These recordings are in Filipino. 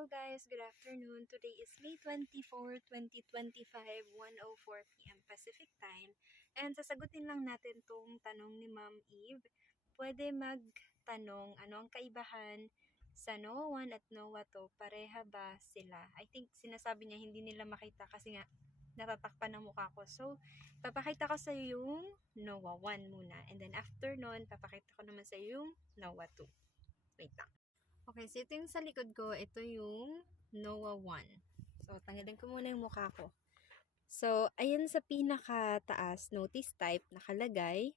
Hello guys, good afternoon. Today is May 24, 2025, 1.04pm Pacific Time. And sasagutin lang natin tong tanong ni Ma'am Eve. Pwede magtanong ano ang kaibahan sa NOAA 1 at NOAA 2. Pareha ba sila? I think sinasabi niya hindi nila makita kasi nga natatakpan ng mukha ko. So, papakita ko sa iyo yung NOAA 1 muna. And then after nun, papakita ko naman sa yung NOAA 2. Wait lang. Okay, so ito yung sa likod ko. Ito yung NOAA 1. So, tanggalin ko muna yung mukha ko. So, ayan sa pinaka-taas, notice type, nakalagay.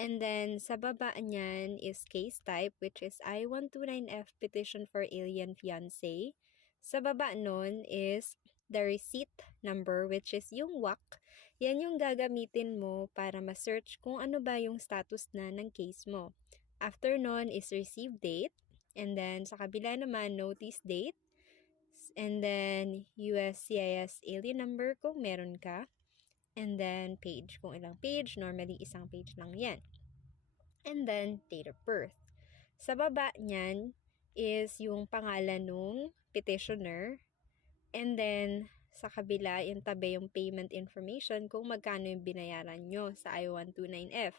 And then, sa baba niyan is case type, which is I-129F Petition for Alien Fiancé. Sa baba nun is the receipt number, which is yung WAC. Yan yung gagamitin mo para ma-search kung ano ba yung status na ng case mo. After nun is receive date. And then, sa kabila naman, notice date. And then, USCIS alien number kung meron ka. And then, page. Kung ilang page, normally isang page lang yan. And then, date of birth. Sa baba niyan is yung pangalan nung petitioner. And then, sa kabila, yung tabi yung payment information kung magkano yung binayaran nyo sa I-129F.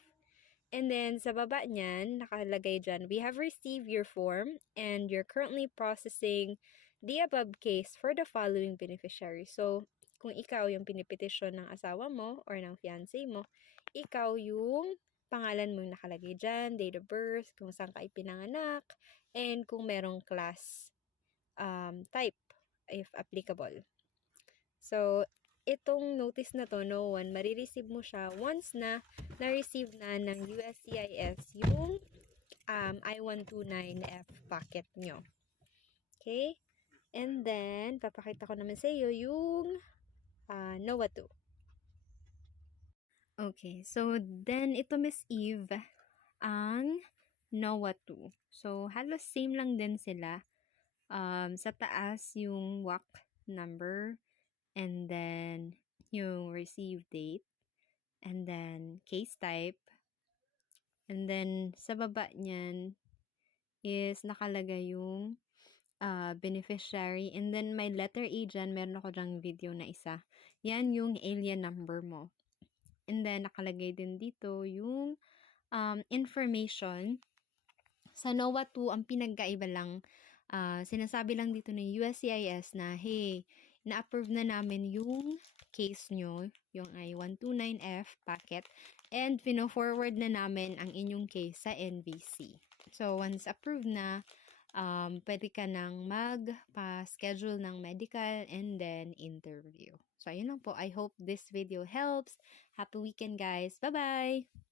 And then, sa baba niyan, nakalagay dyan, we have received your form and you're currently processing the above case for the following beneficiary. So, kung ikaw yung pinipetisyon ng asawa mo or ng fiancé mo, ikaw yung pangalan mo yung nakalagay dyan, date of birth, kung saan ka ipinanganak, and kung merong class um, type, if applicable. So, itong notice na to, no one, marireceive mo siya once na na-receive na ng USCIS yung um, I-129F packet nyo. Okay? And then, papakita ko naman sa iyo yung uh, NOAA 2. Okay, so then ito Miss Eve, ang NOAA 2. So, halos same lang din sila. Um, sa taas yung WAC number, and then yung receive date, and then case type, and then sa baba niyan is nakalagay yung uh, beneficiary, and then may letter A dyan, meron ako dyang video na isa. Yan yung alien number mo. And then nakalagay din dito yung um, information sa NOAA 2, ang pinagkaiba lang, uh, sinasabi lang dito ng USCIS na, hey, na-approve na namin yung case nyo, yung I-129F packet, and pino-forward na namin ang inyong case sa NVC. So, once approved na, um, pwede ka nang mag-schedule ng medical and then interview. So, ayun lang po. I hope this video helps. Happy weekend, guys. Bye-bye!